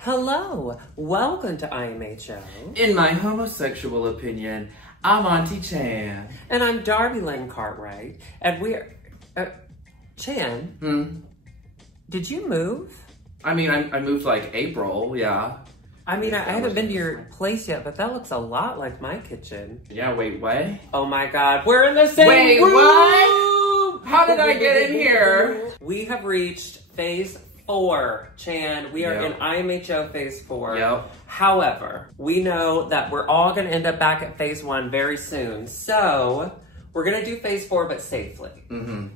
Hello, welcome to IMHO. In my homosexual opinion, I'm Auntie Chan. And I'm Darby Lynn Cartwright. And we're... Chan? Did you move? I mean, I moved like April, yeah. I mean, I haven't been to your place yet, but that looks a lot like my kitchen. Yeah, wait, what? Oh my God, we're in the same Wait, room! what? How did I get in here? We have reached phase 4, Chan. We are in IMHO phase 4. Yep. However, we know that we're all going to end up back at phase 1 very soon. So, we're going to do phase 4, but safely.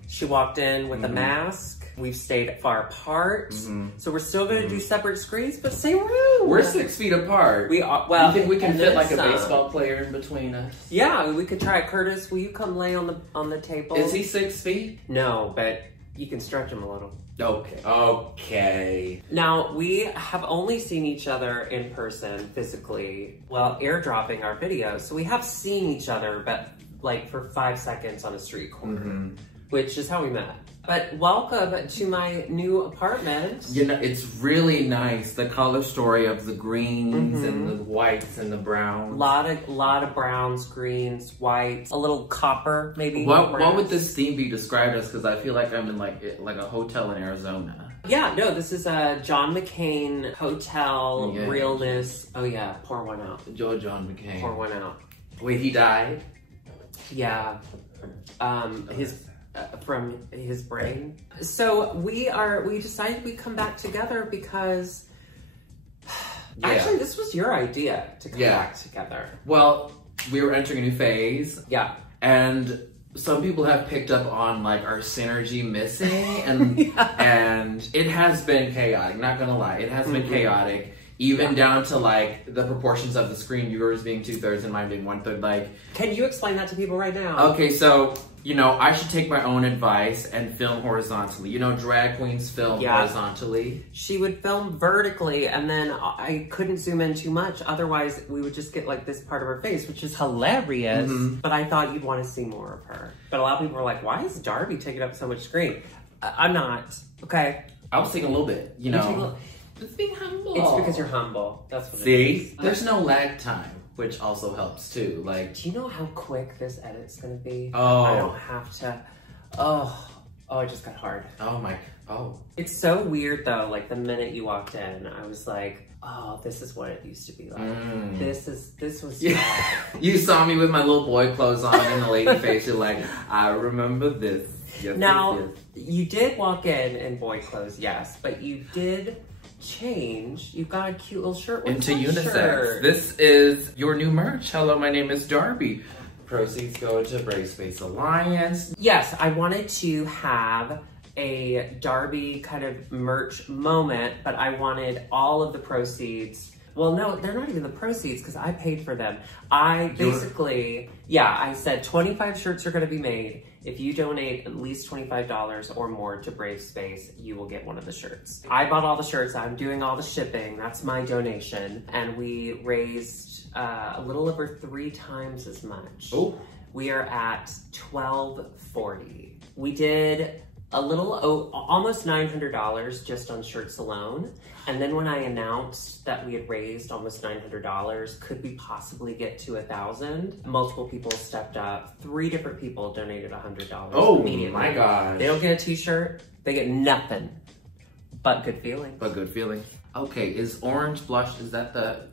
She walked in with a mask. We've stayed far apart. So we're still going to do separate screens, but same room. We're 6 feet apart. We are, well, you think we can fit like a some. baseball player in between us? Yeah, we could try it. Curtis, will you come lay on the table? Is he 6 feet? No, but you can stretch him a little. Okay. Okay. Now, we have only seen each other in person physically while airdropping our videos. So we have seen each other, but like for 5 seconds on a street corner, which is how we met. But welcome to my new apartment. You know, it's really nice. The color story of the greens and the whites and the browns. Lot of browns, greens, whites, a little copper maybe. What would this theme be described as? Because I feel like I'm in like a hotel in Arizona. Yeah, no, this is a John McCain hotel realness. Oh yeah, pour one out. John McCain. Pour one out. Wait, he died? Yeah. From his brain. So we decided we'd come back together because actually this was your idea to come back together. Well, we were entering a new phase. Yeah. And some people have picked up on like our synergy missing and and it has been chaotic, not gonna lie. It has been chaotic. Even down to like the proportions of the screen, yours being 2/3 and mine being 1/3. Like, can you explain that to people right now? Okay, so you know, I should take my own advice and film horizontally. You know, drag queens film horizontally. She would film vertically, and then I couldn't zoom in too much. Otherwise, we would just get like this part of her face, which is hilarious. But I thought you'd want to see more of her. But a lot of people were like, "Why is Darby taking up so much screen?" I'm not. Okay. I was taking a little bit. You know. It's being humble. It's because you're humble. That's what it is. There's no lag time, which also helps too. Like, do you know how quick this edit's gonna be? Oh. I don't have to. Oh, it just got hard. It's so weird though. Like the minute you walked in, I was like, oh, this is what it used to be like. This was. You saw me with my little boy clothes on and the lady face. You're like, I remember this. Yes, now, yes. You did walk in boy clothes, yes, but you did change. You've got a cute little shirt. What's into unisex. Shirt? This is your new merch. Hello, my name is Darby. Proceeds go to Brave Space Alliance. Yes, I wanted to have a Darby kind of merch moment, but I wanted all of the proceeds. Well, no, they're not even the proceeds because I paid for them. I said 25 shirts are going to be made. If you donate at least $25 or more to Brave Space, you will get one of the shirts. I bought all the shirts. I'm doing all the shipping. That's my donation. And we raised a little over 3 times as much. Oh. We are at $1,240. We did a little, almost $900 just on shirts alone. And then when I announced that we had raised almost $900, could we possibly get to 1,000? Multiple people stepped up. 3 different people donated $100 immediately. My gosh. They don't get a t-shirt. They get nothing but good feeling. Okay, is orange blush, is that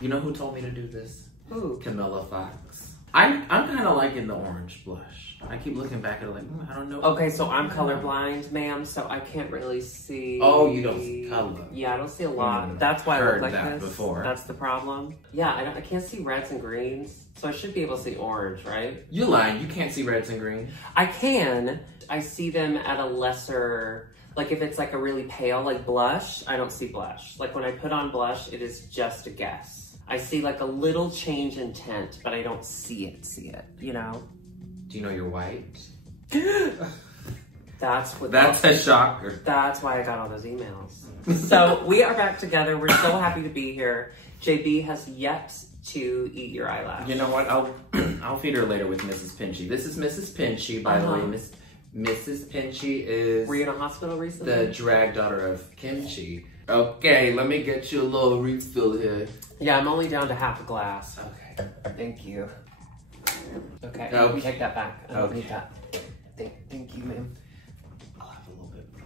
you know who told me to do this? Who? Camilla Fox. I'm kind of liking the orange blush. I keep looking back at it like, I don't know. Okay, so I'm colorblind, ma'am, so I can't really see. Oh, you don't see color. Yeah, I don't see a lot. That's why I look like this. Before. That's the problem. Yeah, I can't see reds and greens, so I should be able to see orange, right? You're lying. You can't see reds and greens. I can. I see them at a lesser. Like if it's like a really pale, like blush, I don't see blush. Like when I put on blush, it is just a guess. I see like a little change in tint, but I don't see it, you know? Do you know you're white? That's a shocker. That's why I got all those emails. So we are back together. We're so happy to be here. JB has yet to eat your eyelash. You know what? I'll feed her later with Mrs. Pinchy. This is Mrs. Pinchy, by the way. Mrs. Pinchy is... Were you in a hospital recently? The drag daughter of Kimchi. Okay, let me get you a little refill here. Yeah, I'm only down to half a glass. Okay. Thank you. Okay, you Okay. can take that back. I don't Okay. need that. Thank you, ma'am. I'll have a little bit for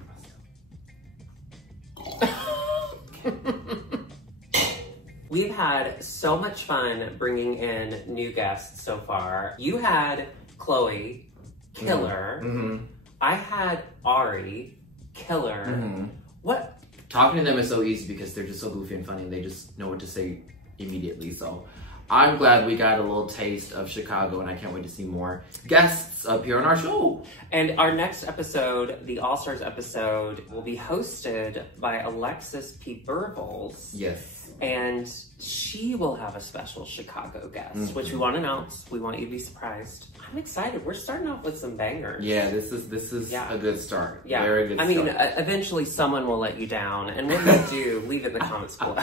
myself. We've had so much fun bringing in new guests so far. You had Chloe, killer. Mm-hmm. I had Ari, killer. Mm-hmm. What? Talking to them is so easy because they're just so goofy and funny and they just know what to say immediately. So I'm glad we got a little taste of Chicago and I can't wait to see more guests up here on our show. And our next episode, the All-Stars episode, will be hosted by Alexis P. Burbles. Yes. And she will have a special Chicago guest, which we want to announce. We want you to be surprised. I'm excited. We're starting off with some bangers. Yeah, this is a good start. Yeah. Very good start. I mean, eventually someone will let you down. And when they do, leave it in the comments below.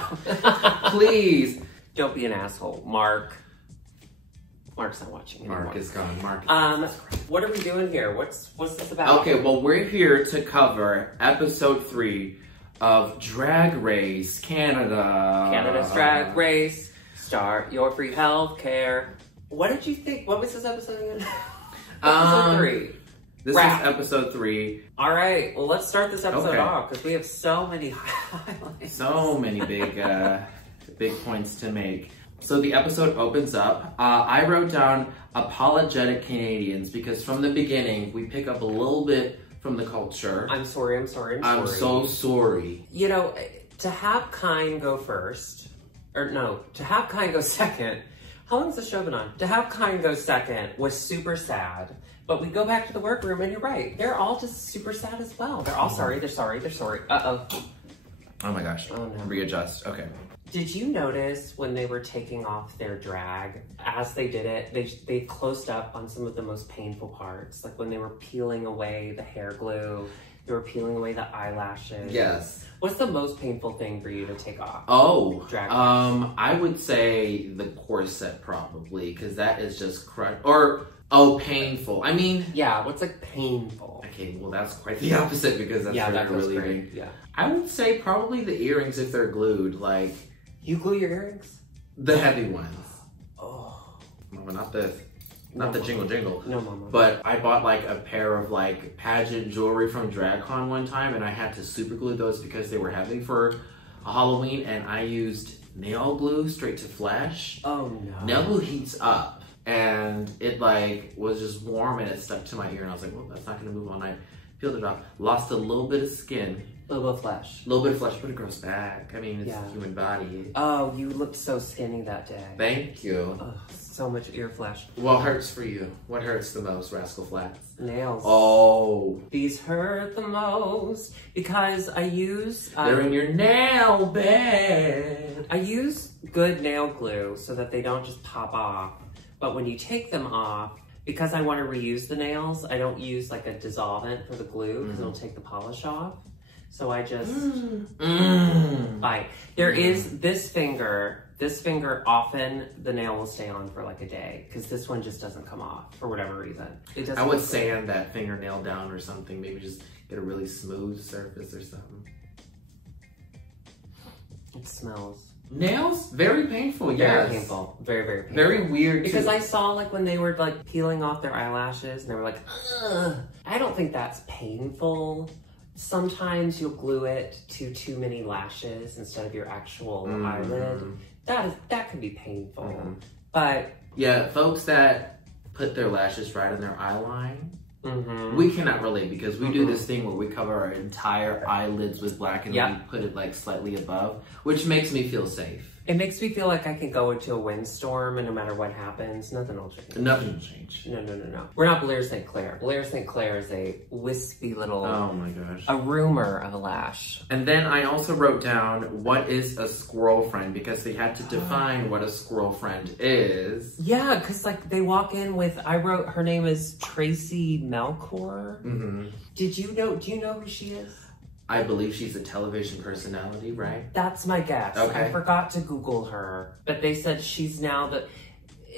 Please. Don't be an asshole. Mark's not watching anymore. Mark is gone. What are we doing here? What's this about? Okay, well, we're here to cover episode 3 of Drag Race Canada. Canada's Drag Race. Start your free healthcare. What did you think? What was this episode again? Episode 3. This Wrap. is episode 3. All right, well, let's start this episode Okay. off because we have so many highlights. So many big points to make. So the episode opens up. I wrote down apologetic Canadians because from the beginning we pick up a little bit from the culture. I'm sorry. I'm so sorry. You know, to have Kyne go first, or no, to have Kyne go second. How long's the show been on? To have Kyne go second was super sad. But we go back to the workroom and you're right. They're all just super sad as well. They're all sorry. They're sorry. They're sorry. Uh-oh. Oh my gosh. Oh no. Readjust. Okay. Did you notice when they were taking off their drag, as they did it, they closed up on some of the most painful parts? Like when they were peeling away the hair glue, they were peeling away the eyelashes. Yes. What's the most painful thing for you to take off? Oh, Drag I would say the corset probably, because that is just painful. I mean, Yeah, what's like painful? okay, well that's quite the opposite because that's Yeah, where that you're goes really great. Yeah. I would say probably the earrings if they're glued, like You glue your earrings? the heavy ones. Oh. Mama, not the No, jingle jingle. No, Mama. But I bought like a pair of like pageant jewelry from DragCon one time and I had to super glue those because they were heavy for a Halloween and I used nail glue straight to flesh. Oh no. Nail glue heats up and it like was just warm and it stuck to my ear and I was like, well, that's not gonna move all night. Peeled it off, lost a little bit of skin. Little bit of flesh. A little bit of flesh, but it grows back. I mean, it's Yeah. a human body. Oh, you looked so skinny that day. Thank you. Oh, so much ear flesh. What hurts for you? What hurts the most, Rascal Flats? Nails. Oh. These hurt the most because I use They're in your nail bed. I use good nail glue so that they don't just pop off. But when you take them off, because I want to reuse the nails, I don't use like a dissolvent for the glue because it'll take the polish off. So I just bite. There is this finger often the nail will stay on for like a day because this one just doesn't come off for whatever reason. It doesn't. I would look good. sand that fingernail down or something. Maybe just get a really smooth surface or something. It smells. Nails? Very painful, Very yes. painful. Very, very painful. Very weird Because too. I saw like when they were like peeling off their eyelashes and they were like, ugh. I don't think that's painful. Sometimes you'll glue it to too many lashes instead of your actual eyelid. That could be painful. But yeah, folks that put their lashes right on their eye line, we cannot relate because we do this thing where we cover our entire eyelids with black and we put it like slightly above, which makes me feel safe. it makes me feel like I can go into a windstorm and no matter what happens, nothing will change. Nothing will change. No. We're not Blair St. Clair. Blair St. Clair is a wispy little, Oh my gosh. a rumor of a lash. And then I also wrote down what is a squirrel friend because they had to define what a squirrel friend is. Yeah, because like they walk in with, I wrote her name is Tracy Melchor. Do you know who she is? I believe she's a television personality, right? That's my guess. Okay. I forgot to Google her, but they said she's now the.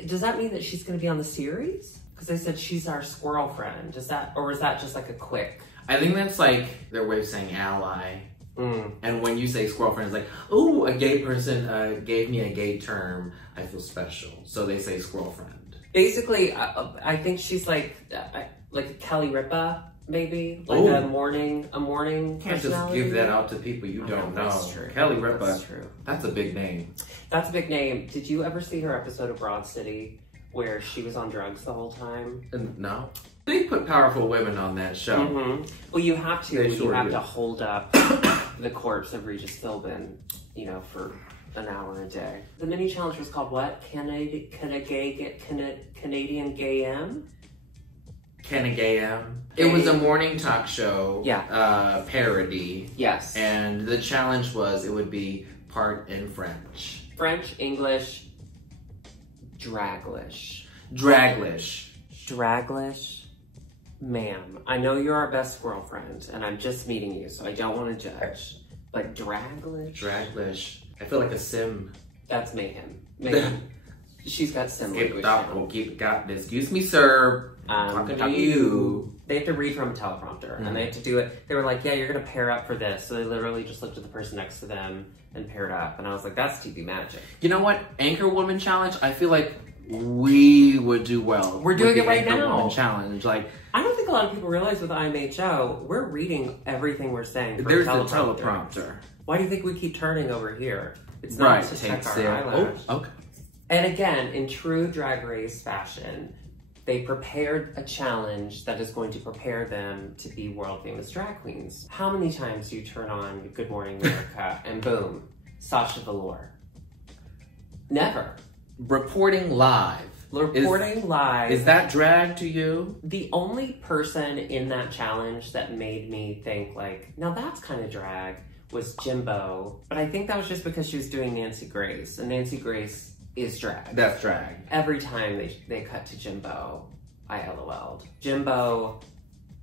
Does that mean that she's going to be on the series? Because they said she's our squirrel friend. Does that, or is that just like a quick? I think that's like their way of saying ally. Mm. And when you say squirrel friend, it's like, oh, a gay person gave me a gay term. I feel special. So they say squirrel friend. Basically, I think she's like a Kelly Ripa, maybe like Ooh. a morning Can't just personality. give that out to people you don't know. That's true. Kelly Ripa. That's true. That's a big name. That's a big name. Did you ever see her episode of Broad City where she was on drugs the whole time? No. They put powerful women on that show. Mm-hmm. Well, you have to. They You sure have do. to hold up the corpse of Regis Philbin, you know, for an hour a day. The mini challenge was called what? Canadian Gay M? Canagam. It was a morning talk show. Yeah. Parody. Yes. And the challenge was it would be part in French. French, English, Draglish. Draglish. Draglish? Ma'am, I know you're our best squirrel friend, and I'm just meeting you, so I don't want to judge. But Draglish? Draglish. I feel like a sim. That's Mayhem. Mayhem. She's got sim language. Excuse me, sir. Talking to you. They have to read from a teleprompter, and they have to do it. They were like, yeah, you're going to pair up for this. So they literally just looked at the person next to them and paired up. And I was like, that's TV magic. You know what? Anchor Woman Challenge, I feel like we would do well. We're doing with it the right Anchor now. Woman Challenge. Like, I don't think a lot of people realize with IMHO, we're reading everything we're saying for there's a a teleprompter. teleprompter. Why do you think we keep turning over here? It's not Right. to Take check our sip. eyelash. Oh, okay. And again, in true Drag Race fashion, they prepared a challenge that is going to prepare them to be world famous drag queens. How many times do you turn on Good Morning America and boom, Sasha Velour? Never. Reporting live. Reporting live. Is that drag to you? The only person in that challenge that made me think like, now that's kind of drag was Jimbo. But I think that was just because she was doing Nancy Grace, and Nancy Grace is drag. That's drag. Every time they cut to Jimbo, I LOL'd. Jimbo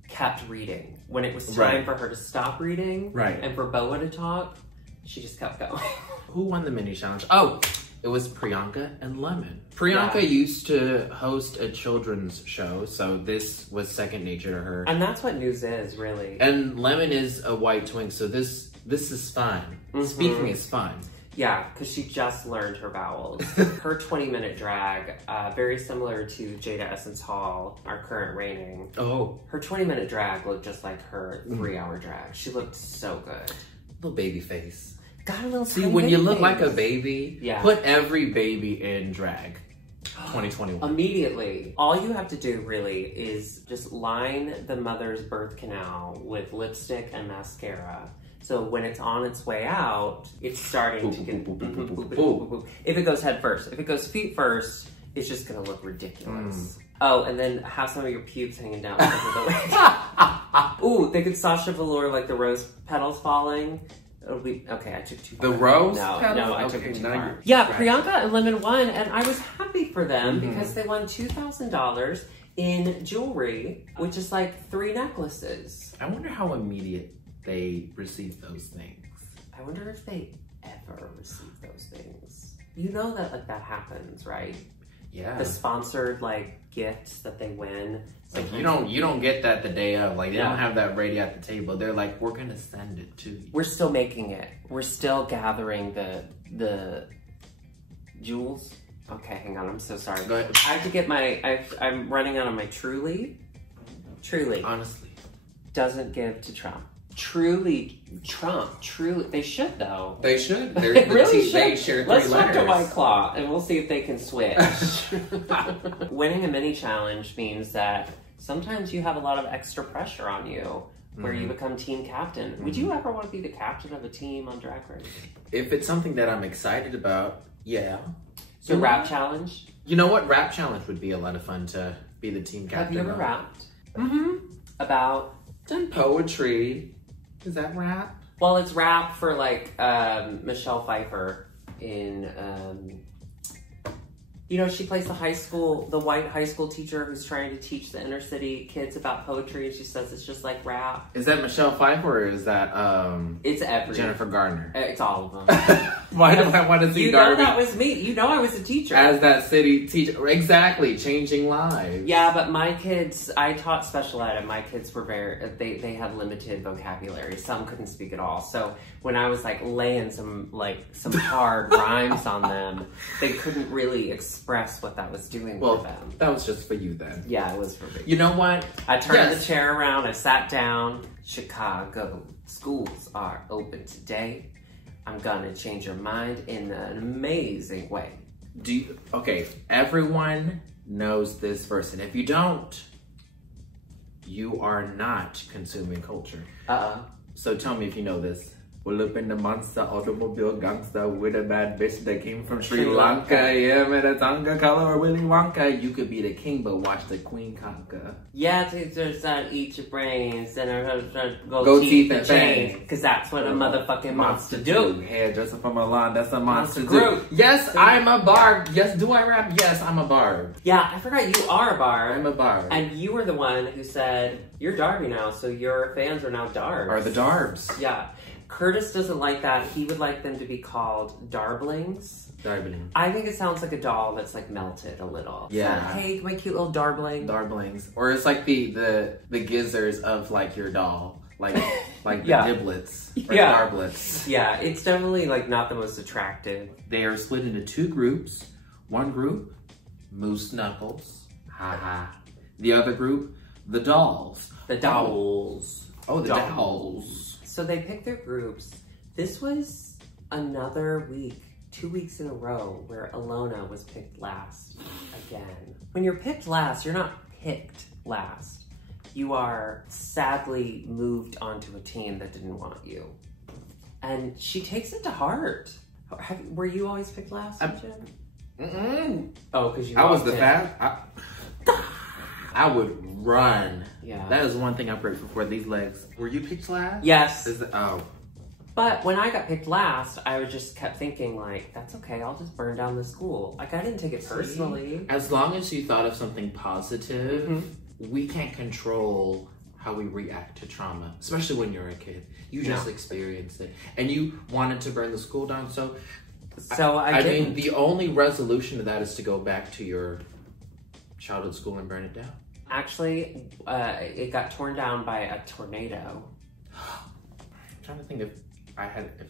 kept reading. When it was time Right. for her to stop reading Right. and for Boa to talk, she just kept going. Who won the mini challenge? Oh, it was Priyanka and Lemon. Priyanka used to host a children's show, so this was second nature to her. And that's what news is, really. And Lemon is a white twink, so this is fun. Speaking is fun. Yeah, because she just learned her vowels. Her 20-minute drag, very similar to Jada Essence Hall, our current reigning. Oh. Her 20-minute drag looked just like her 3-hour drag. She looked so good. Little baby face. Got a little See, tiny when you baby look like a face. baby, Yeah. put every baby in drag. 2021. Immediately. All you have to do, really, is just line the mother's birth canal with lipstick and mascara. So when it's on its way out, it's starting to get... If it goes head first. If it goes feet first, it's just going to look ridiculous. Oh, and then have some of your pubes hanging down because of the wig. Ooh, they could Sasha Velour like the rose petals falling. It'll be... Okay, I took too far. The rose No, petals? I took Okay, it too now far. you're Yeah, scratching. Priyanka and Lemon won, and I was happy for them because they won $2,000 in jewelry, which is like 3 necklaces. I wonder how immediate they receive those things. I wonder if they ever receive those things. You know that like that happens, right? Yeah. The sponsored like gifts that they win. Like you don't get that the day of. Like they Yeah. don't have that ready at the table. They're like, we're gonna send it to you. We're still making it. We're still gathering the jewels. Okay, hang on. I'm so sorry. Go ahead. I have to get my. I'm running out of my Truly. Truly Honestly. doesn't give to Trump. Truly, Trump. Truly, they should though. They should. They really should. They share 3 Let's talk letters. to White Claw and we'll see if they can switch. Winning a mini challenge means that sometimes you have a lot of extra pressure on you where you become team captain. Would you ever want to be the captain of a team on Drag Race? If it's something that I'm excited about, yeah. So rap challenge? You know what? Rap challenge would be a lot of fun to be the team captain. Have you ever of. rapped? Mm-hmm. About? Done poetry. Is that rap? Well, it's rap for like Michelle Pfeiffer in You know, she plays the white high school teacher who's trying to teach the inner city kids about poetry, and she says it's just like rap. Is that Michelle Pfeiffer or is that It's every Jennifer Garner? It's all of them. Why do I want to see You Darby know that was me. You know I was a teacher. as that city teacher? Exactly, changing lives. Yeah, but my kids, I taught special ed, and my kids were they had limited vocabulary. Some couldn't speak at all. So when I was like laying some hard rhymes on them, they couldn't really express what that was doing for them. That was just for you then. Yeah, it was for me. You know what? I turned the chair around, I sat down. Chicago, schools are open today. I'm gonna change your mind in an amazing way. Okay, everyone knows this verse, and if you don't, you are not consuming culture. So tell me if you know this. Pull up in the monster automobile gangster with a bad bitch that came from Sri Lanka. Yeah, man, a Tonga color Willy Wonka. You could be the king, but watch the queen conquer. Yeah, teachers that eat your brains and Go teeth and fangs. Because that's what a motherfucking monster do. Hairdresser from Milan, that's a monster Group. Yes, I'm a barb. Yes, do I rap? Yes, I'm a barb. Yeah, I forgot you are a barb. I'm a barb. And you were the one who said, you're Darby now, so your fans are now Darbs. Are the Darbs. Yeah. Curtis doesn't like that. He would like them to be called Darblings. Darbling. I think it sounds like a doll that's like melted a little. Yeah. So, hey, my cute little Darbling. Darblings. Or it's like the gizzards of like your doll. Like the giblets. Or the darblets. Yeah, it's definitely like not the most attractive. They are split into two groups. One group, Moose Knuckles. Haha. The other group, the Dolls. The Dolls. Oh, the Dolls. So they picked their groups. This was another week, 2 weeks in a row, where Alona was picked last again. When you're picked last, you're not picked last. You are sadly moved onto a team that didn't want you. And she takes it to heart. Were you always picked last, Jen? Oh, because you I was the fat. I would run. Yeah. That is one thing I'm grateful for, these legs. Were you picked last? Yes. Oh. But when I got picked last, I just kept thinking like, that's okay, I'll just burn down the school. Like, I didn't take it personally. As long as you thought of something positive, we can't control how we react to trauma, especially when you're a kid. You just experienced it. And you wanted to burn the school down, so I mean, the only resolution to that is to go back to your childhood school and burn it down. Actually, it got torn down by a tornado. I'm trying to think if I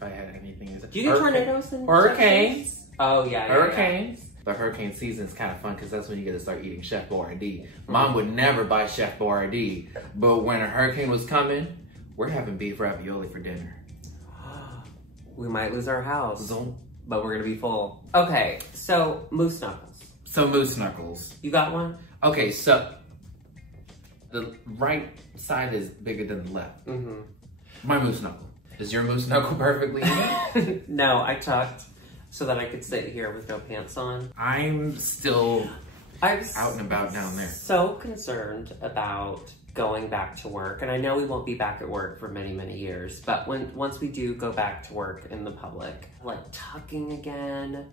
had anything. Do you do tornadoes and hurricanes? Oh yeah, hurricanes. The hurricane season is kind of fun because that's when you get to start eating Chef Boyardee. Mom would never buy Chef Boyardee, but when a hurricane was coming, we're having beef ravioli for dinner. We might lose our house, but we're gonna be full. Okay, so Moose Knuckles. You got one? Okay, so the right side is bigger than the left. My moose knuckle. Is your moose knuckle perfectly? No, I tucked so that I could sit here with no pants on. I'm still out and about down there. So concerned about going back to work, and I know we won't be back at work for many, many years, but once we do go back to work in the public, like tucking again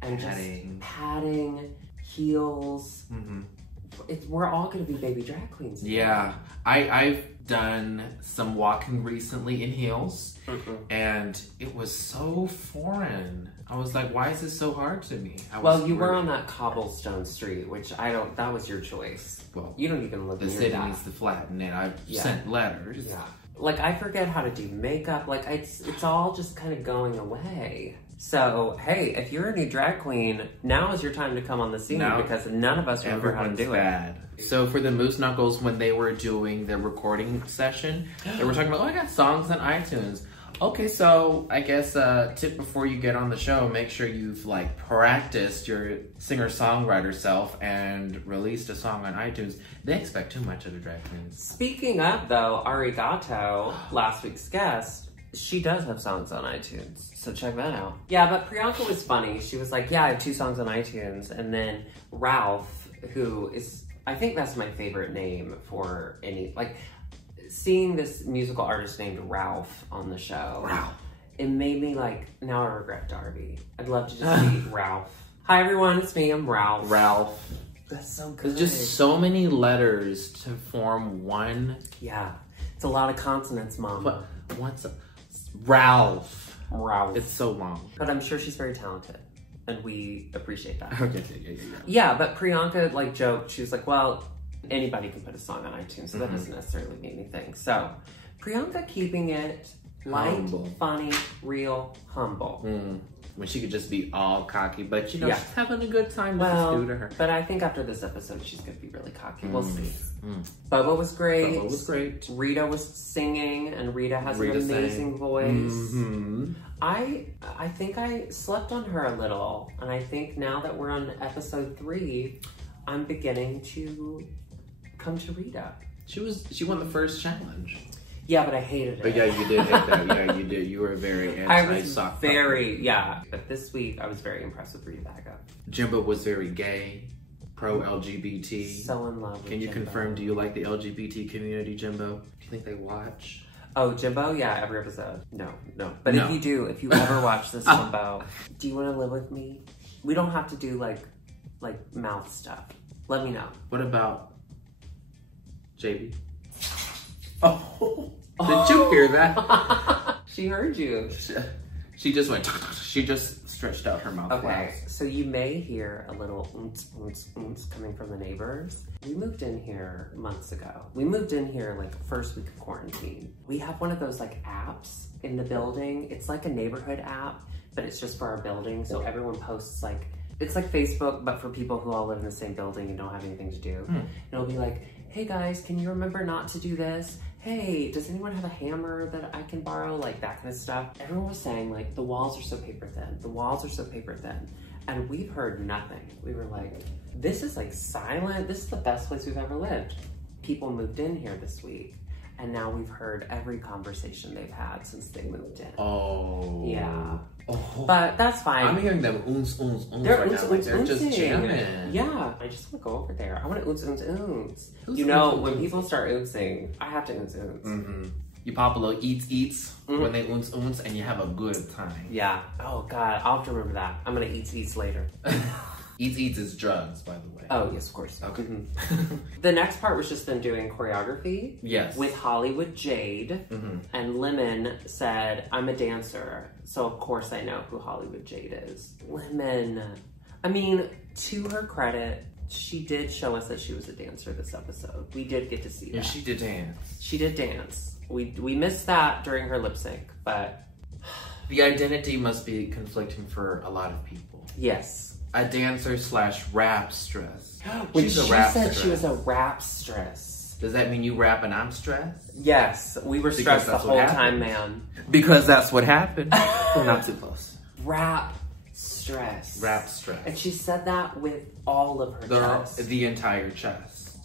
and just padding, heels. We're all gonna be baby drag queens. Yeah, I've done some walking recently in heels, and it was so foreign. I was like, why is this so hard to me? Well, you were on that cobblestone street, which that was your choice. Well, you don't even live near that. The city needs to flatten it. I've sent letters. Yeah. Like, I forget how to do makeup. Like, it's all just kind of going away. So, hey, if you're a new drag queen, now is your time to come on the scene because none of us remember how to do it. So for the Moose Knuckles, when they were doing their recording session, they were talking about, I got songs on iTunes. Okay, so I guess tip before you get on the show, make sure you've like practiced your singer-songwriter self and released a song on iTunes. They expect too much of the drag queens. Speaking of though, Arigato, last week's guest, she does have songs on iTunes, so check that out. Yeah, but Priyanka was funny. She was like, yeah, I have 2 songs on iTunes. And then Ralph, who is, I think that's my favorite name for any, like, seeing this musical artist named Ralph on the show. Ralph. It made me like, now I regret Darby. I'd love to just see Ralph. Hi everyone, it's me, I'm Ralph. Ralph. That's so good. There's just so many letters to form one. Yeah, it's a lot of consonants, Mom. What's Ralph? Ralph. It's so long. But I'm sure she's very talented, and we appreciate that. Okay, yeah. Yeah, but Priyanka like joked, she was like, well, anybody can put a song on iTunes, so that doesn't necessarily mean anything. So, Priyanka keeping it light, Humble. funny, real, humble. When she could just be all cocky, but you know, Yeah. she's having a good time. Well, Due to her. but I think after this episode, she's gonna be really cocky. We'll see. Bubba was great. Bubba was great. Rita was singing, and Rita has Rita an amazing sang. voice. I think I slept on her a little, and I think now that we're on episode 3, I'm beginning to come to Rita. She won the first challenge. Yeah, but I hated it. But yeah, you did hit that. Yeah, you did. You were very I was anti-sock very, yeah. But this week, I was very impressed with Rita Baga. Jimbo was very gay, pro-LGBT. So in love with Can you Jimbo. confirm, do you like the LGBT community, Jimbo? Do you think they watch? Oh, Jimbo? Yeah, every episode. No. But No. if you do, if you ever watch this, Jimbo, do you want to live with me? We don't have to do like mouth stuff. Let me know. What about JB? Oh, did you hear that? She heard you. She just went, she just stretched out her mouth. Okay, so you may hear a little oonts, oonts, oonts coming from the neighbors. We moved in here months ago. We moved in here like first week of quarantine. We have one of those like apps in the building. It's like a neighborhood app, but it's just for our building. So everyone posts like, it's like Facebook, but for people who all live in the same building and don't have anything to do. And it'll be like, hey guys, can you remember not to do this? Hey, does anyone have a hammer that I can borrow? Like that kind of stuff. Everyone was saying like, the walls are so paper thin. The walls are so paper thin. And we've heard nothing. We were like, this is like silent. This is the best place we've ever lived. People moved in here this week. And now we've heard every conversation they've had since they moved in. Oh. Yeah. Oh. But that's fine. I'm hearing them oons right now. Like they're just jamming. Yeah, I just want to go over there. I want to oons. Who's You know, oons? when people start oonsing, I have to oons. You pop a little eats when they oons and you have a good time. Yeah. Oh God, I'll have to remember that. I'm gonna eat later. Eats is drugs, by the way. Oh yes, of course. Okay. The next part was just them doing choreography. Yes. With Hollywood Jade. And Lemon said, I'm a dancer, so of course I know who Hollywood Jade is. Lemon. I mean, to her credit, she did show us that she was a dancer this episode. We did get to see that. Yeah, she did dance. She did dance. We missed that during her lip sync, but The identity must be conflicting for a lot of people. yes. A dancer / rap stress. When She's she a rap said stress. she was a rap stress. Does that mean you rap and I'm stressed? Yes, we were Because stressed the that's whole what time, happened. man. Because that's what happened. We're not too close. Rap stress. Rap stress. And she said that with all of her chest. The entire chest.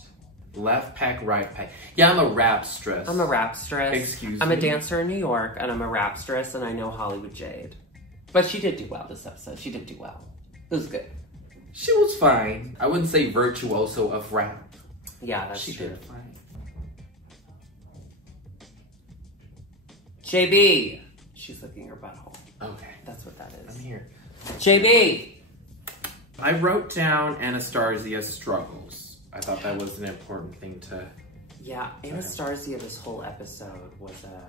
Left pack, right pack. Yeah, I'm a rap stress. I'm a rap stress. Excuse I'm me? a dancer in New York, and I'm a rap stress, and I know Hollywood Jade. But she did do well this episode. She did do well. It was good. She was fine. I wouldn't say virtuoso of rap. Yeah, that's She true. did fine. JB. She's licking her butthole. Okay, That's what that is. I'm here. JB. I wrote down Anastasia's struggles. I thought that was an important thing to... Yeah, Anastasia this whole episode was a...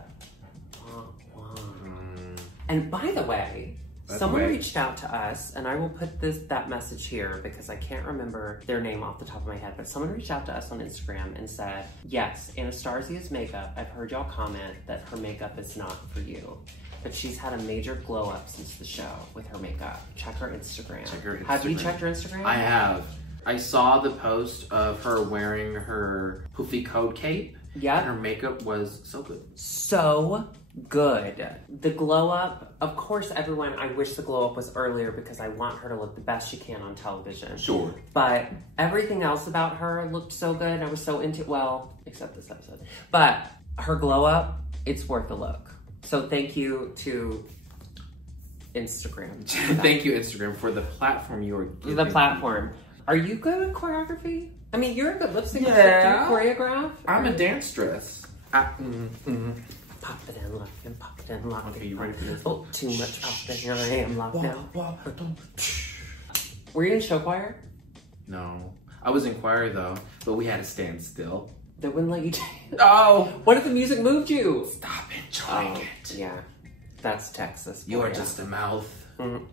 And by the way, someone reached out to us, and I will put that message here because I can't remember their name off the top of my head, but someone reached out to us on Instagram and said, yes, Anastasia's makeup, I've heard y'all comment that her makeup is not for you, but she's had a major glow up since the show with her makeup. Check her Instagram. Have you checked her Instagram? I have. I saw the post of her wearing her poofy coat cape. Yeah. And her makeup was so good. So good. The glow up, of course, everyone, I wish the glow up was earlier because I want her to look the best she can on television. Sure. But everything else about her looked so good. And I was so into, well, except this episode. But her glow up, it's worth a look. So thank you to Instagram. Thank you, Instagram, for the platform you are giving. The platform. Are you good at choreography? I mean, you're a good lip syncer. Yeah. Do you choreograph? I'm a danceress. Pop it and lock and pop it and lock Okay, it. you ready for this? Oh, too much up there. I am locked now. Were you in show choir? No. I was in choir though, but we had to stand still. They wouldn't let you dance. Oh! What if the music moved you? Stop enjoying it. Yeah, that's Texas. You are just a mouth. Mhm.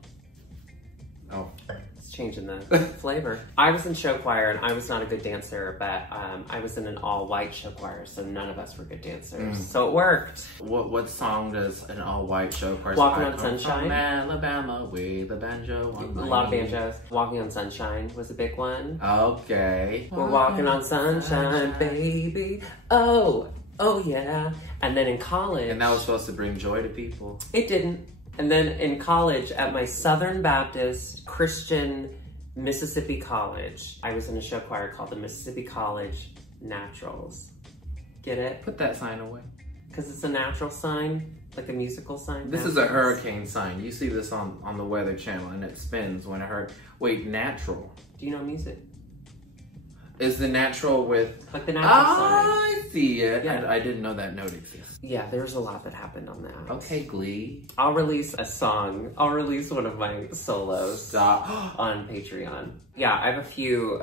Oh. It's changing the flavor. I was in show choir and I was not a good dancer, but I was in an all-white show choir, so none of us were good dancers. So it worked. What song does an all-white show choir? Walking I on come Sunshine. From Alabama with a banjo on A my lot of knee. banjos. Walking on Sunshine was a big one. Okay. We're walking on sunshine, baby. Oh yeah. And then in college, And that was supposed to bring joy to people. it didn't. And then in college, at my Southern Baptist Christian Mississippi College, I was in a show choir called the Mississippi College Naturals. Get it? Put that sign away. Because it's a natural sign, like a musical sign. This is a Naturals. hurricane sign. You see this on the Weather Channel, and it spins when a hurricane. Wait, natural. Do you know music? Is the natural with... Like the natural sign. I see it. Yeah. I didn't know that note exists. Yeah, there's a lot that happened on that. Okay, Glee. I'll release a song. I'll release one of my solos Stop. on Patreon. Yeah, I have a few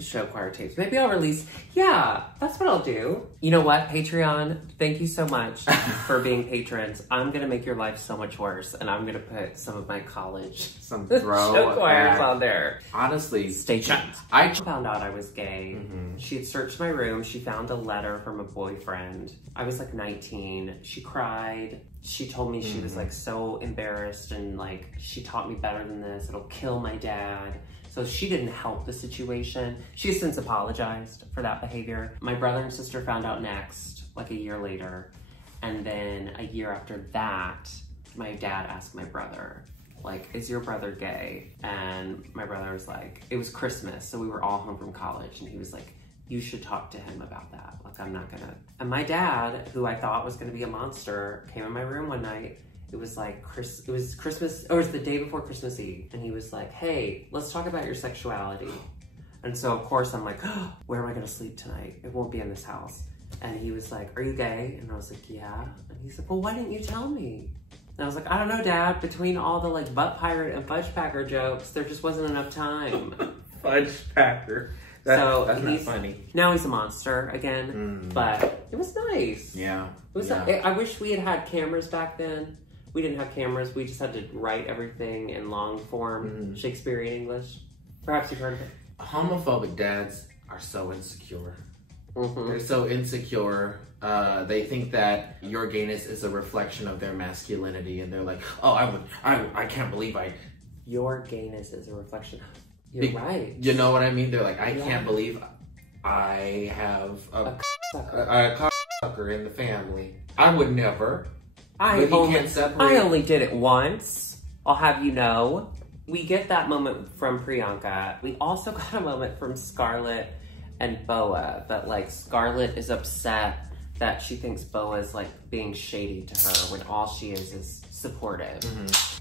show choir tapes. Maybe I'll release. Yeah, that's what I'll do. You know what, Patreon? Thank you so much for being patrons. I'm gonna make your life so much worse, and I'm gonna put some of my college Some show throw choirs back. on there. Honestly, Stay tuned. I Found out I was gay. She had searched my room. She found a letter from a boyfriend. I was like 19. She cried. She told me she was like so embarrassed and like, she taught me better than this. It'll kill my dad. So she didn't help the situation. She has since apologized for that behavior. My brother and sister found out next, like a year later. And then a year after that, my dad asked my brother, like, is your brother gay? And my brother was like, it was Christmas, so we were all home from college, and he was like, you should talk to him about that. Like, I'm not gonna. And my dad, who I thought was gonna be a monster, came in my room one night. It was like, it was Christmas, or it was the day before Christmas Eve. And he was like, hey, let's talk about your sexuality. And so, of course, I'm like, oh, where am I gonna sleep tonight? It won't be in this house. And he was like, are you gay? And I was like, yeah. And he's like, well, why didn't you tell me? And I was like, I don't know, Dad. Between all the like butt pirate and fudge packer jokes, there just wasn't enough time. fudge packer. So That's not he's funny. Now he's a monster again, but it was nice. Yeah. It was. Yeah. I wish we had cameras back then. We didn't have cameras. We just had to write everything in long form, Shakespearean English. Perhaps you've heard of it. Homophobic dads are so insecure. Mm-hmm. They're so insecure. They think that your gayness is a reflection of their masculinity, and they're like, "Oh, I can't believe I." Your gayness is a reflection. You're right. You know what I mean? They're like, "I Yeah. can't believe I have a cocksucker in the family. I would never." But he can't separate. I only did it once. I'll have you know. We get that moment from Priyanka. We also got a moment from Scarlett and Boa, that like Scarlett is upset that she thinks Boa is like being shady to her when all she is supportive.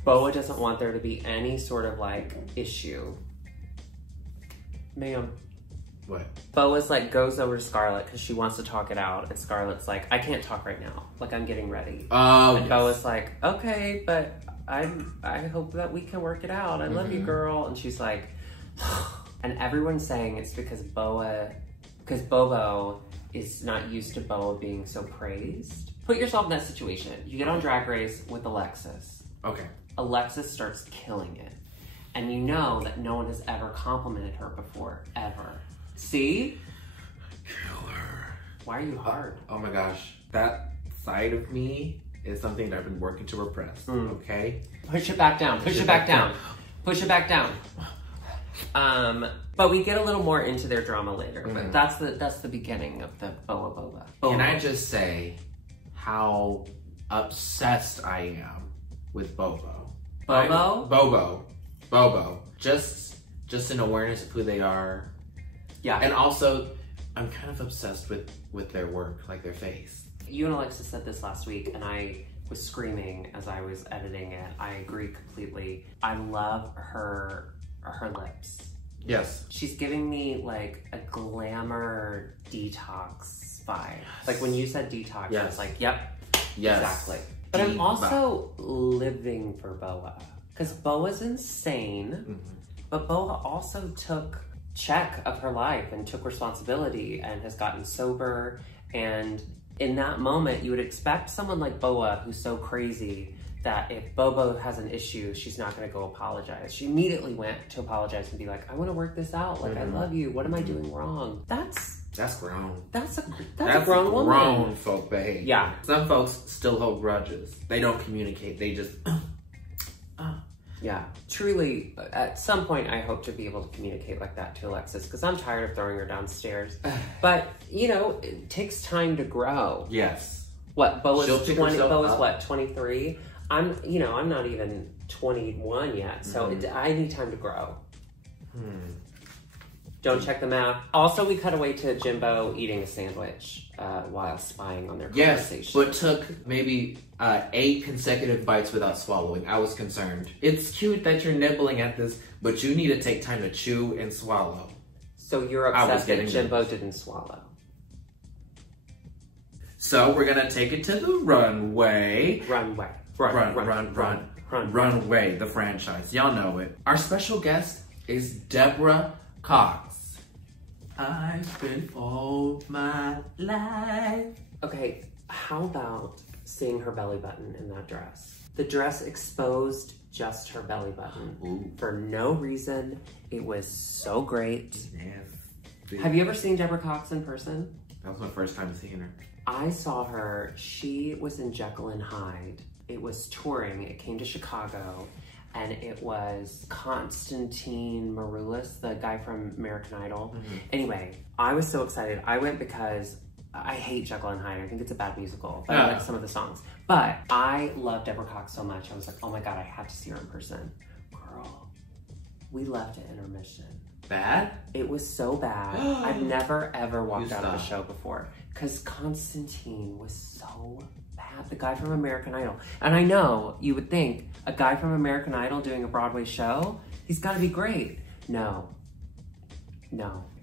Boa doesn't want there to be any sort of like issue. Ma'am. What? Boa's like goes over to Scarlett because she wants to talk it out, and Scarlett's like, I can't talk right now. Like, I'm getting ready. Oh. And Boa's like, okay, but I hope that we can work it out. I love you, girl. And she's like, and everyone's saying it's because Bobo is not used to Boa being so praised. Put yourself in that situation. You get on Drag Race with Alexis. Okay. Alexis starts killing it. And you know that no one has ever complimented her before, ever. See? Killer. Why are you hard? Oh my gosh. That side of me is something that I've been working to repress. Okay? Push it back down. Push it back down. Push it back down. But we get a little more into their drama later. But that's the beginning of the Boa. Can I just say how obsessed I am with Bobo? Bobo? Bobo. Just an awareness of who they are. Yeah. And also, I'm kind of obsessed with their work, like their face. You and Alexa said this last week, and I was screaming as I was editing it. I agree completely. I love her lips. Yes. She's giving me like a glamour detox vibe. Like when you said detox, I was like, yep, Yes. exactly. But I'm also living for Boa. Because Boa's insane. But Boa also took check of her life and took responsibility and has gotten sober. And in that moment, you would expect someone like Boa, who's so crazy, that if Bobo has an issue, she's not going to go apologize. She immediately went to apologize and be like, I want to work this out. Like, I love you. What am I doing wrong? That's grown. That's a grown woman. Grown folk behavior. Yeah. Some folks still hold grudges. They don't communicate. They just, Yeah, truly, at some point, I hope to be able to communicate like that to Alexis, because I'm tired of throwing her downstairs. But, you know, it takes time to grow. Yes. What, Boa's She'll pick 20, herself Boa's up. what, 23? I'm not even 21 yet, so I need time to grow. Don't check them out. Also, we cut away to Jimbo eating a sandwich while spying on their conversation. Yes, but took maybe 8 consecutive bites without swallowing. I was concerned. It's cute that you're nibbling at this, but you need to take time to chew and swallow. So you're upset that Jimbo didn't swallow. So we're gonna take it to the runway. Runway. Runway, the franchise. Y'all know it. Our special guest is Deborah Cox. I've been all my life. Okay, how about seeing her belly button in that dress? The dress exposed just her belly button. Ooh. For no reason. It was so great. Yes. Have you ever seen Deborah Cox in person? That was my first time seeing her. I saw her. She was in Jekyll and Hyde. It was touring. It came to Chicago. And it was Constantine Maroulis, the guy from American Idol. Anyway, I was so excited. I went because I hate Jekyll and Hyde. I think it's a bad musical, but I like some of the songs. But I love Deborah Cox so much. I was like, oh my God, I have to see her in person. Girl, we left at intermission. Bad? It was so bad. I've never, ever walked You out of a stopped. show before. Because Constantine was so bad. The guy from American Idol. And I know you would think a guy from American Idol doing a Broadway show, he's got to be great. No.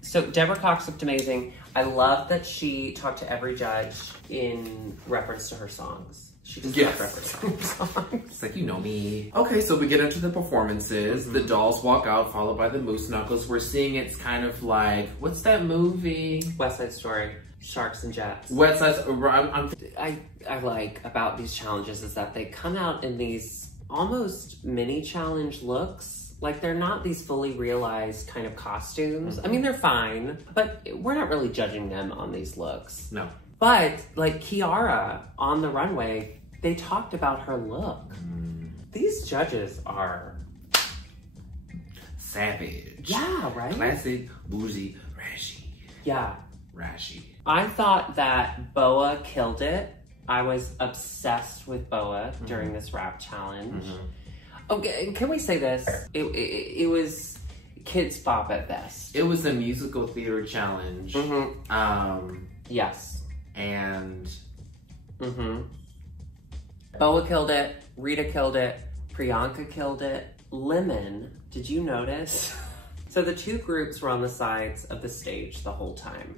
So Deborah Cox looked amazing. I love that she talked to every judge in reference to her songs. She does not reference her songs. It's like, you know me. Okay, so we get into the performances. The dolls walk out, followed by the Moose Knuckles. We're seeing it's kind of like, what's that movie? West Side Story, Sharks and Jets. West Side. I like about these challenges is that they come out in these almost mini challenge looks. Like they're not these fully realized kind of costumes. I mean, they're fine, but we're not really judging them on these looks. No. But like Kiara on the runway, they talked about her look. These judges are savage. Yeah, right? Classic, bougie, rashy. Yeah. Rashy. I thought that Boa killed it. I was obsessed with Boa during this rap challenge. Okay, can we say this? It was kids bop at best. It was a musical theater challenge. Yes. And Boa killed it. Rita killed it. Priyanka killed it. Lemon, did you notice? So the two groups were on the sides of the stage the whole time.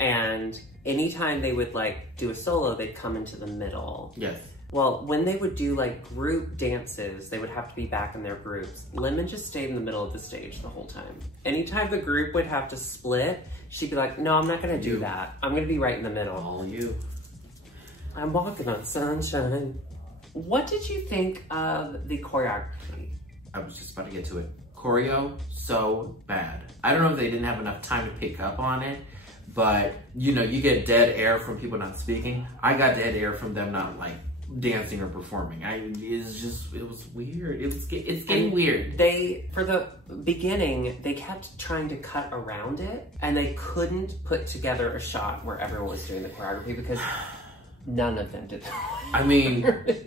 And anytime they would like do a solo, they'd come into the middle. Yes. Well, when they would do like group dances, they would have to be back in their groups. Lemon just stayed in the middle of the stage the whole time. Anytime the group would have to split, she'd be like, no, I'm not gonna do that. I'm gonna be right in the middle. All you. I'm walking on sunshine. What did you think of the choreography? I was just about to get to it. Choreo, so bad. I don't know if they didn't have enough time to pick up on it, but you know, you get dead air from people not speaking. I got dead air from them not like dancing or performing. It was weird. It's getting weird. They, for the beginning, they kept trying to cut around it and they couldn't put together a shot where everyone was doing the choreography because none of them did that. I mean,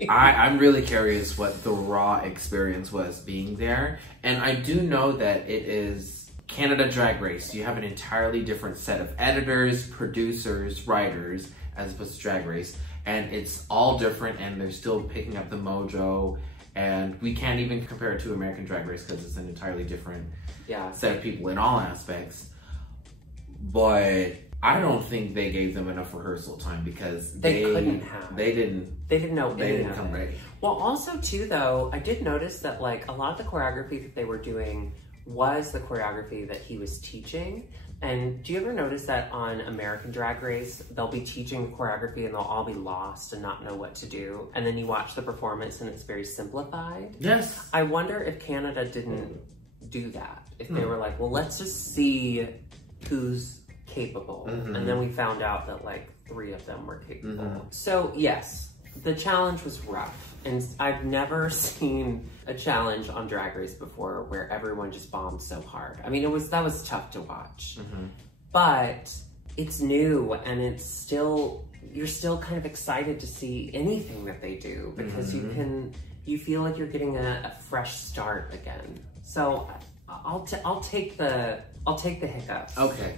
I'm really curious what the raw experience was being there. And I do know that it is Canada Drag Race. You have an entirely different set of editors, producers, writers, as opposed to Drag Race. And it's all different and they're still picking up the mojo. And we can't even compare it to American Drag Race because it's an entirely different set of people in all aspects. But I don't think they gave them enough rehearsal time because they didn't come ready. Well, also too though, I did notice that like a lot of the choreography that they were doing was the choreography that he was teaching. And do you ever notice that on American Drag Race, they'll be teaching choreography and they'll all be lost and not know what to do. And then you watch the performance and it's very simplified. Yes. I wonder if Canada didn't do that. If they were like, well, let's just see who's capable. And then we found out that like 3 of them were capable. So yes, the challenge was rough. And I've never seen a challenge on Drag Race before where everyone just bombed so hard. I mean, that was tough to watch. But it's new and it's still, you're still kind of excited to see anything that they do because you feel like you're getting a fresh start again. So I'll take the hiccups. Okay.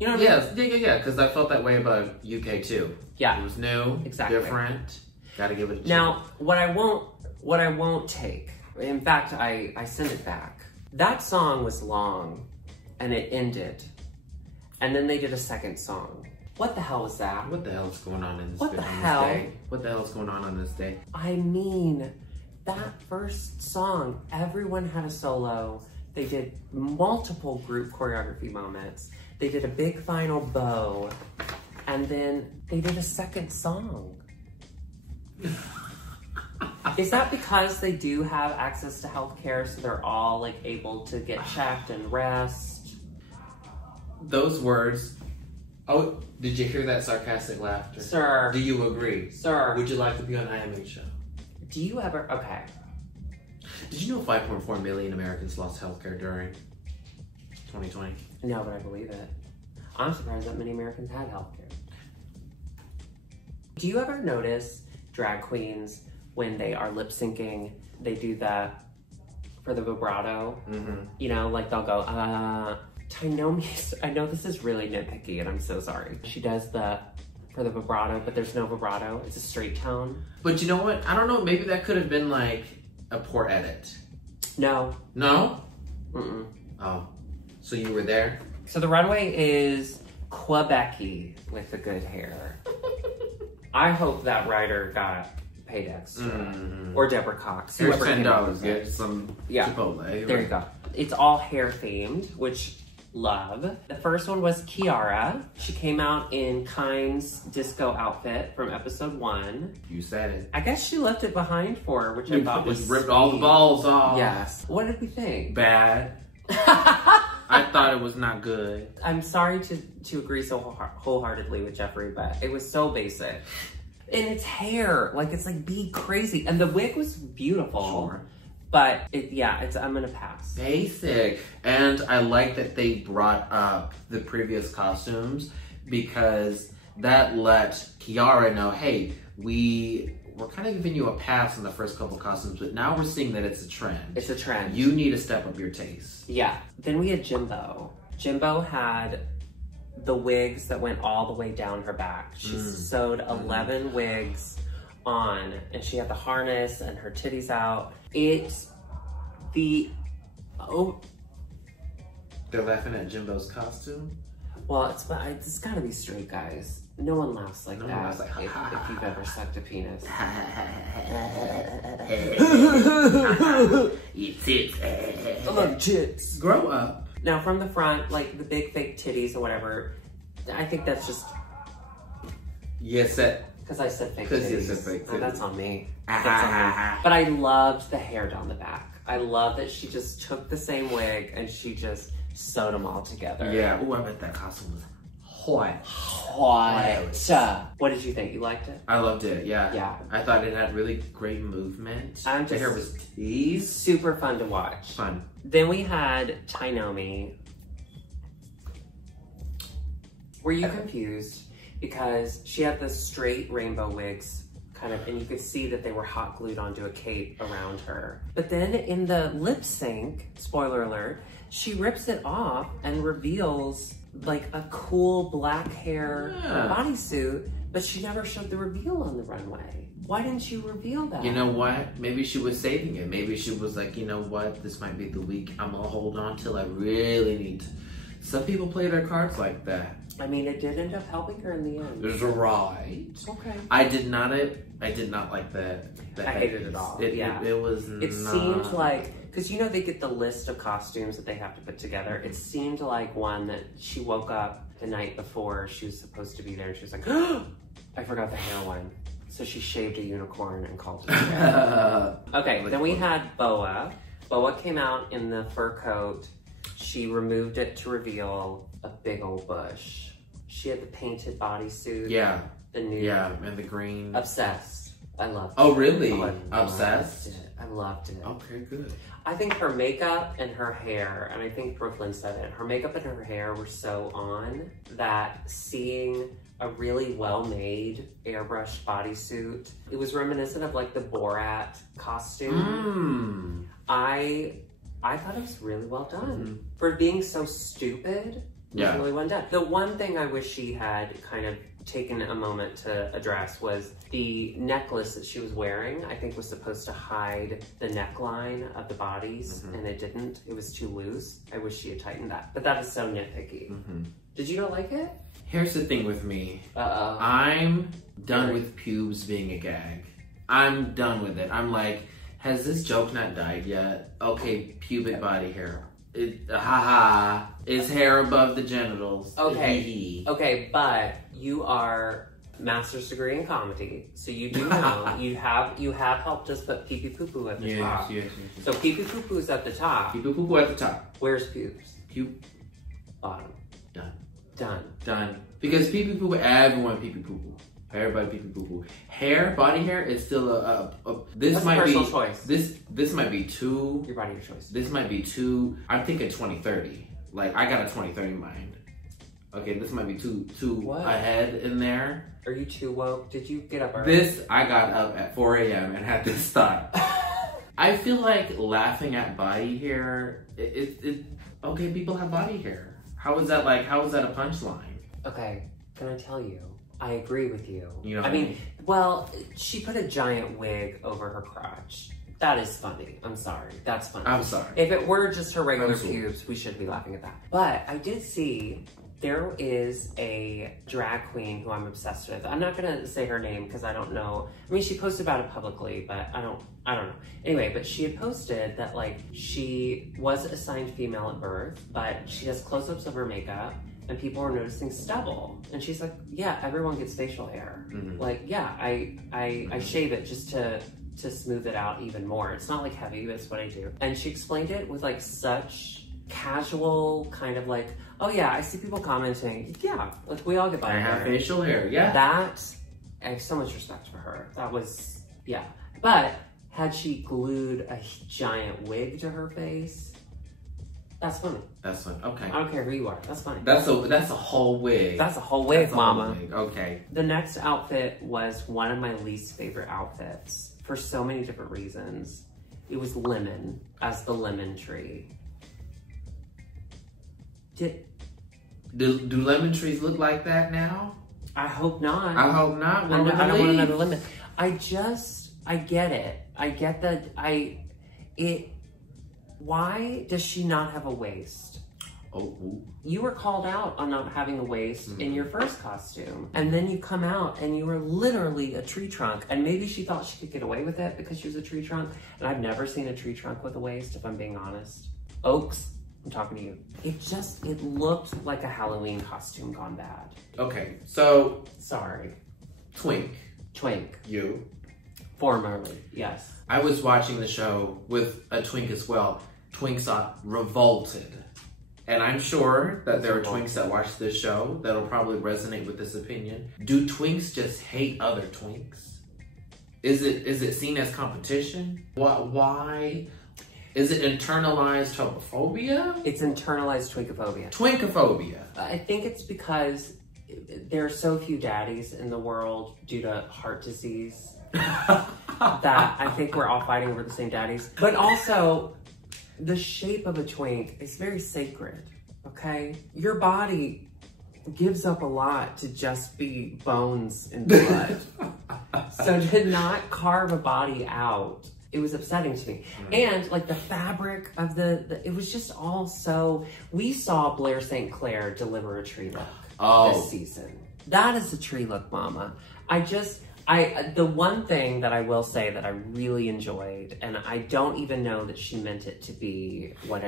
You know what I mean? Yeah, because I felt that way about UK too. Yeah. It was new, different. Gotta give it a chance. Now, what I won't take, in fact, I sent it back. That song was long and it ended. And then they did a second song. What the hell was that? What the hell is going on in this What the on hell? This day? What the hell is going on this day? I mean, that first song, everyone had a solo. They did multiple group choreography moments. They did a big final bow. And then they did a second song. Is that because they do have access to healthcare, so they're all like able to get checked and rest? Those words. Oh, did you hear that sarcastic laughter? Sir. Do you agree? Sir. Would you like to be on IMH show? Do you ever, okay. Did you know 5.4 million Americans lost healthcare during 2020? No, but I believe it. I'm surprised that many Americans had healthcare. Do you ever notice drag queens, when they are lip syncing, they do the, for the vibrato, you know, like they'll go, Tainomi, I know this is really nitpicky and I'm so sorry. She does the, for the vibrato, but there's no vibrato, it's a straight tone. But you know what? I don't know, maybe that could have been like a poor edit. No. No? Oh, so you were there? So the runway is Quebecy with the good hair. I hope that writer got paid extra. Or Deborah Cox. Here's whoever came up $10, with get it. some Yeah. Chipotle. There you go. It's all hair themed, which love. The first one was Kiara. She came out in Kind's disco outfit from episode 1. You said it. I guess she left it behind for her, which I thought was Just ripped sweet. all the balls off. Yes. What did we think? Bad. I thought it was not good. I'm sorry to agree so wholeheartedly with Jeffrey, but it was so basic. And it's hair, like it's like be crazy. And the wig was beautiful. Sure. But I'm gonna pass. Basic. And I like that they brought up the previous costumes because that let Kiara know, hey, we're kind of giving you a pass on the first couple costumes, but now we're seeing that it's a trend. It's a trend. You need to step up your taste. Yeah. Then we had Jimbo. Jimbo had the wigs that went all the way down her back. She sewed 11 wigs on, and she had the harness and her titties out. They're laughing at Jimbo's costume? Well, it's gotta be straight guys. No one laughs like that laughs like, if you've ever sucked a penis. I love tits. Grow up. Now from the front, like the big fake titties or whatever, I think that's just Yes, because I said fake because titties. you said fake Oh, titties. that's on me. That's on me. But I loved the hair down the back. I love that she just took the same wig and she just sewed them all together. Yeah. Ooh, I bet that costume was hot. What did you think? You liked it? I loved it. Yeah. Yeah. I thought it had really great movement. The hair was teased. Super fun to watch. Fun. Then we had Tainomi. Were you confused? Because she had the straight rainbow wigs, kind of, and you could see that they were hot glued onto a cape around her. But then in the lip sync, spoiler alert, she rips it off and reveals like a cool black hair bodysuit, but she never showed the reveal on the runway. Why didn't you reveal that? You know what? Maybe she was saving it. Maybe she was like, you know what? This might be the week I'm gonna hold on till I really need to. Some people play their cards like that. I mean, it did end up helping her in the end. It was right. Okay. I did not like that. I hated it all. It was It seemed like, because you know they get the list of costumes that they have to put together. It seemed like one that she woke up the night before she was supposed to be there and she was like, oh, I forgot the hair one. So she shaved a unicorn and called it a day. Okay, then we had Boa. Boa came out in the fur coat. She removed it to reveal a big old bush. She had the painted bodysuit. Yeah. The new. Yeah, and the green. Obsessed. I loved it. Oh, really? Oh, Obsessed? I loved it. Okay, good. I think her makeup and her hair, and I think Brooklyn said it, her makeup and her hair were so on that seeing a really well-made airbrushed bodysuit, it was reminiscent of like the Borat costume. I thought it was really well done. For being so stupid, it was really well done. The one thing I wish she had kind of taken a moment to address was the necklace that she was wearing, I think was supposed to hide the neckline of the bodies, and it didn't. It was too loose. I wish she had tightened that. But that is so nitpicky. Did you not like it? Here's the thing with me. Uh-oh. I'm done with pubes being a gag. I'm done with it. I'm like, has this joke not died yet? Okay, pubic body hair. Haha. Is hair above the genitals. Okay. Okay, but you are master's degree in comedy, so you do know you have helped us put pee pee poo poo at the top. Yes. So pee pee poo poo is at the top. Pee pee poo poo at the top. Where's pubes? Bottom. Done. Because pee pee poo poo, everyone pee pee poo poo. Everybody pee pee poo poo. Hair, body hair is still this That's might a personal be choice. This might be too. Your body, your choice. This might be too. I'm thinking 2030. Like I got a 2030 mind. Okay, this might be too ahead in there. Are you too woke? Did you get up early? I got up at 4 a.m. and had this thought. I feel like laughing at body hair. Okay, people have body hair. How is that a punchline? Okay, can I tell you? I agree with you. You know I mean, well, she put a giant wig over her crotch. That is funny. I'm sorry. That's funny. I'm sorry. If it were just her regular pubes, we should be laughing at that. But I did see there is a drag queen who I'm obsessed with. I'm not gonna say her name because I don't know. I mean, she posted about it publicly, but I don't know. Anyway, but she had posted that like she was assigned female at birth, but she does close-ups of her makeup and people are noticing stubble. And she's like, yeah, everyone gets facial hair. Like, yeah, I shave it just to smooth it out even more. It's not like heavy, but it's what I do. And she explained it with like such casual kind of like, oh yeah, I see people commenting, yeah, like we all get body hair. I have facial hair, yeah. That, I have so much respect for her. That was, yeah. But had she glued a giant wig to her face, that's funny. That's funny, okay. I don't care who you are, that's funny. That's a whole wig. That's a whole wig, mama. Whole wig. Okay. The next outfit was one of my least favorite outfits for so many different reasons. It was Lemon as the lemon tree. Do lemon trees look like that now? I hope not. I hope not. I don't want another lemon. I get it. I get that. Why does she not have a waist? Oh. You were called out on not having a waist in your first costume. And then you come out and you were literally a tree trunk. And maybe she thought she could get away with it because she was a tree trunk. And I've never seen a tree trunk with a waist, if I'm being honest. Oaks, I'm talking to you. It looked like a Halloween costume gone bad. Okay, so. Sorry. Twink. You. Formerly, yes. I was watching the show with a twink as well. Twinks are revolted. And I'm sure that there are twinks that watch this show that'll probably resonate with this opinion. Do twinks just hate other twinks? Is it seen as competition? Why? Is it internalized homophobia? It's internalized twinkophobia. Twinkophobia. I think it's because there are so few daddies in the world due to heart disease that I think we're all fighting over the same daddies. But also, the shape of a twink is very sacred, okay? Your body gives up a lot to just be bones and blood. So to not carve a body out, it was upsetting to me. And like the fabric of it was just all so, we saw Blair St. Clair deliver a tree look this season. That is a tree look, mama. The one thing that I will say that I really enjoyed, and I don't even know that she meant it to be what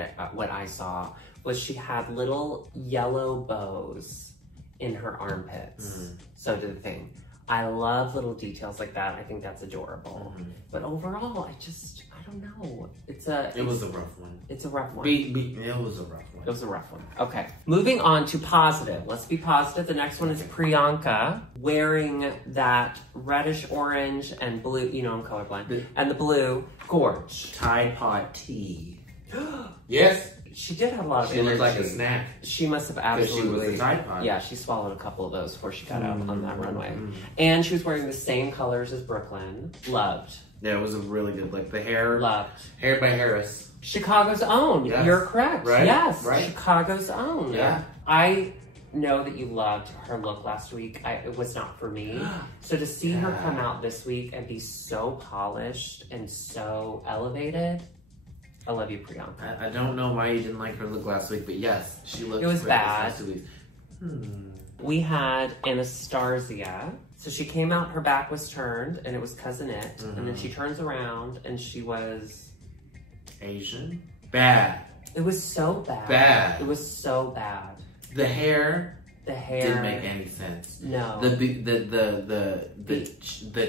I saw, was she had little yellow bows in her armpits. So did the thing. I love little details like that. I think that's adorable. But overall, I don't know. It was a rough one. It's a rough one. It was a rough one. It was a rough one. Okay. Moving on to positive. Let's be positive. The next one is Priyanka wearing that reddish orange and blue. You know I'm colorblind. And the blue. Gorge. Tide Pod tea. Yes. She did have a lot of energy. energy. She looked like a snack. She must have absolutely. She was a Tide Pod. Yeah, she swallowed a couple of those before she got out on that runway. And she was wearing the same colors as Brooklyn. Loved. Yeah, it was a really good look. The hair. Loved. Hair by Harris. Chicago's own. Yes. You're correct. Right? Yes. Right. Chicago's own. Yeah. I know that you loved her look last week. It was not for me. So to see her come out this week and be so polished and so elevated, I love you, Priyanka. I don't know why you didn't like her look last week, but yes, she looked. It was bad. Hmm. We had Anastasia. So she came out, her back was turned, and it was Cousinette. And then she turns around, and she was... Asian? Bad. It was so bad. Bad. It was so bad. The hair... The hair... didn't make any sense. No. The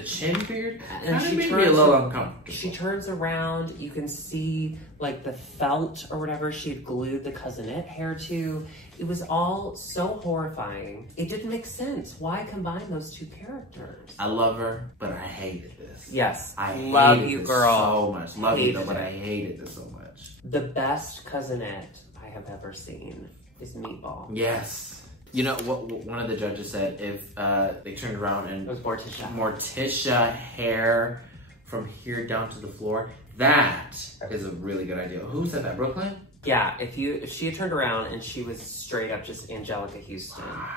chin beard and kind she of made turns me a little uncomfortable. She turns around, you can see like the felt or whatever she had glued the Cousinette hair to. It was all so horrifying. It didn't make sense. Why combine those two characters? I love her, but I hated this. Yes. I love hated you, this girl. so much. Love you, though, but it. I hated this so much. The best Cousinette I have ever seen is Meatball. Yes. You know what? One of the judges said if they turned around and it was Morticia. Morticia hair from here down to the floor. That is a really good idea. Who said that? Brooklyn? Yeah. If she had turned around and she was straight up just Angelica Houston. Wow.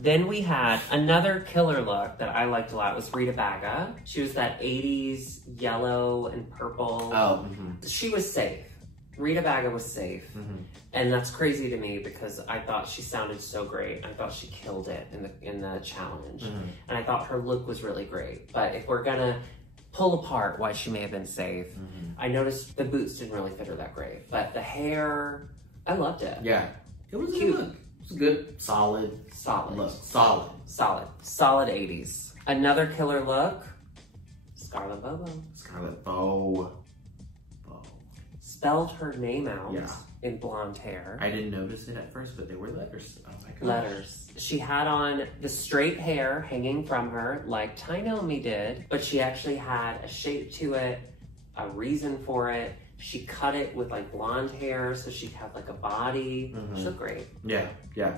Then we had another killer look that I liked a lot was Rita Baga. She was that 80s yellow and purple. Oh. She was safe. Rita Baga was safe. And that's crazy to me because I thought she sounded so great. I thought she killed it in the challenge. And I thought her look was really great. But if we're gonna pull apart why she may have been safe, I noticed the boots didn't really fit her that great. But the hair, I loved it. Yeah. It was cute. a good look. It was a good, solid look. Solid 80s. Another killer look, Scarlett Bobo. Scarlett Bow. Spelled her name out Yeah. in blonde hair. I didn't notice it at first, but they were letters. Oh my gosh. Letters. She had on the straight hair hanging from her like Tainomi did, but she actually had a shape to it, a reason for it. She cut it with like blonde hair so she'd have like a body. She looked great. Yeah,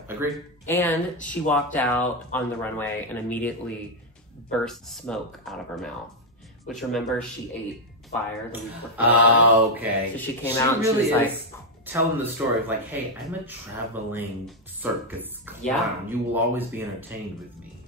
agree. And she walked out on the runway and immediately burst smoke out of her mouth, which remember she ate fire the week before. Oh, okay. So she came out and really she was is telling the story of like, hey, I'm a traveling circus clown. Yeah. You will always be entertained with me.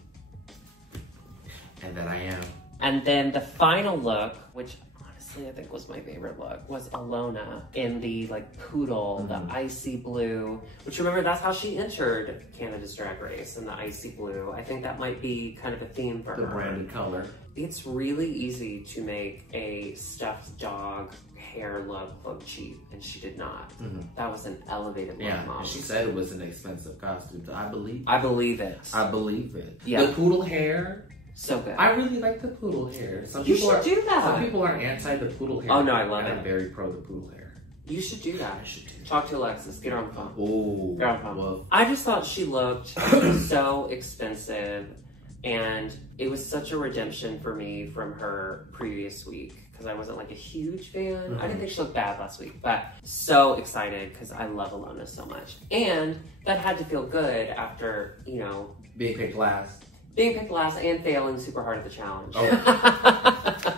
And that I am. And then the final look, which honestly I think was my favorite look, was Alona in the like poodle, the icy blue, which remember that's how she entered Canada's Drag Race, in the icy blue. I think that might be kind of a theme for The her. branded color. It's really easy to make a stuffed dog hair look cheap, and she did not. That was an elevated look, Yeah, Mom. and she said it was an expensive costume. I believe it. I believe it. I believe it. Yeah. The poodle hair. So good. I really like the poodle hair. Some You people should are, do that. Some people are anti the poodle hair. Oh, no, I love and it. I'm very pro the poodle hair. You should do that. I should do that. Talk to Alexis. Get her on the phone. Oh, Get her on the phone. well, I just thought she looked so expensive, and it was such a redemption for me from her previous week because I wasn't like a huge fan. I didn't think she looked bad last week, but so excited because I love Alona so much. And that had to feel good after, you know, being picked last. being picked last and failing super hard at the challenge.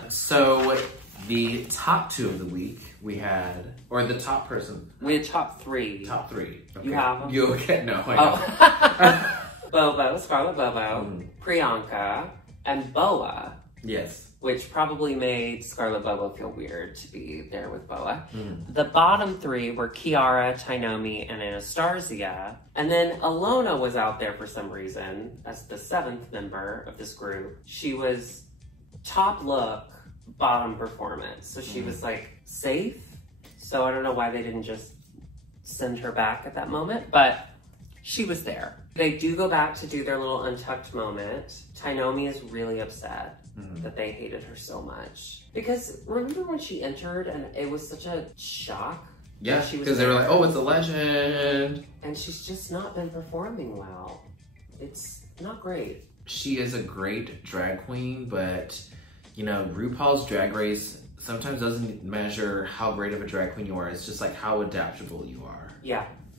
So the top two of the week we had, or the top person. We had top three. Top three. Okay. You have them? You okay? No, I don't. Bobo, Scarlett Bobo, Priyanka, and Boa. Yes. Which probably made Scarlett Bobo feel weird to be there with Boa. The bottom three were Kiara, Tainomi, and Anastasia. And then Alona was out there for some reason as the seventh member of this group. She was top look, bottom performance. So she was like safe. So I don't know why they didn't just send her back at that moment, but she was there. They do go back to do their little untucked moment. Tainomi is really upset that they hated her so much. Because remember when she entered and it was such a shock? Yeah, because they were like, oh, it's a legend. And she's just not been performing well. It's not great. She is a great drag queen, but you know, RuPaul's Drag Race sometimes doesn't measure how great of a drag queen you are. It's just like how adaptable you are.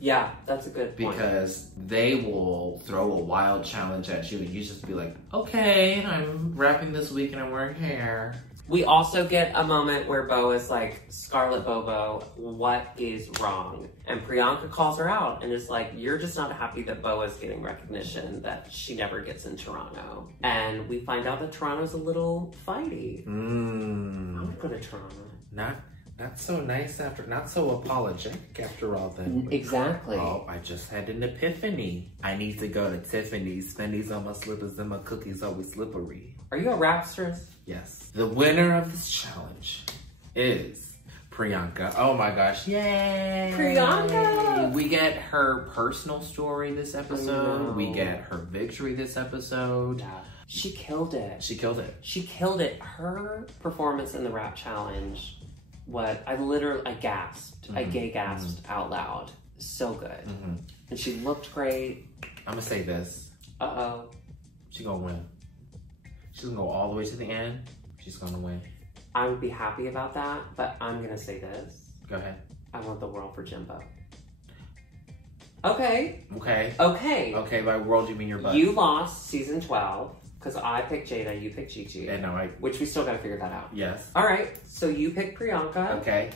Yeah, that's a good point. Because they will throw a wild challenge at you and you just be like, okay, I'm rapping this week and I'm wearing hair. We also get a moment where Bo is like, Scarlet Bobo, what is wrong? And Priyanka calls her out and is like, you're just not happy that Bo is getting recognition that she never gets in Toronto. And we find out that Toronto's a little fighty. I would go to Toronto. Not so nice after, not so apologetic after all that. Exactly. Oh, I just had an epiphany. I need to go to Tiffany's. Pennies on my slippers and my cookies always slippery. Are you a rapstress? Yes. The winner of this challenge is Priyanka. Oh my gosh. Yay! Priyanka! We get her personal story this episode. We get her victory this episode. Yeah. She killed it. She killed it. She killed it. Her performance in the rap challenge, I gasped. I gay gasped out loud. So good. And she looked great. I'm gonna say this. Uh-oh. She's gonna win. She's gonna go all the way to the end. She's gonna win. I would be happy about that, but I'm gonna say this. Go ahead. I want the world for Jimbo. Okay. Okay. Okay. Okay, by world you mean your butt. You lost season 12, because I picked Jada, you picked Gigi. And no, which we still gotta figure that out. Yes. Alright, so you picked Priyanka. Okay.